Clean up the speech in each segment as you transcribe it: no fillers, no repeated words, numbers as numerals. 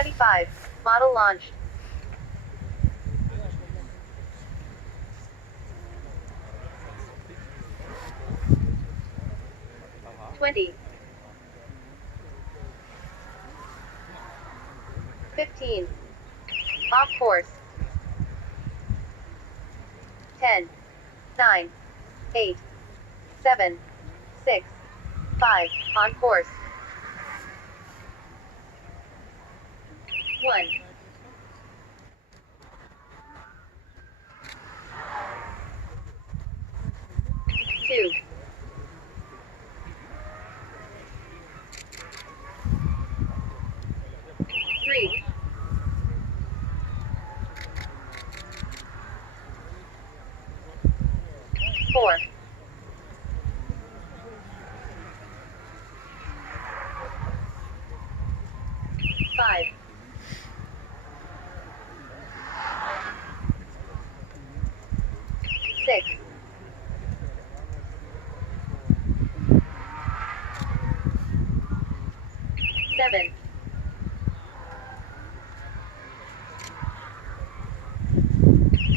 25. Model launched. 20. 15. Off course. 10. 9. 8. 7. 6. 5. On course. 1. 2. 3. 4. 5. 6. 7.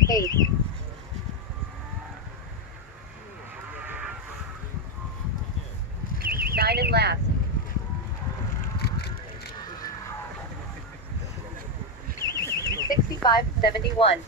8. 9 and last. 65, 71.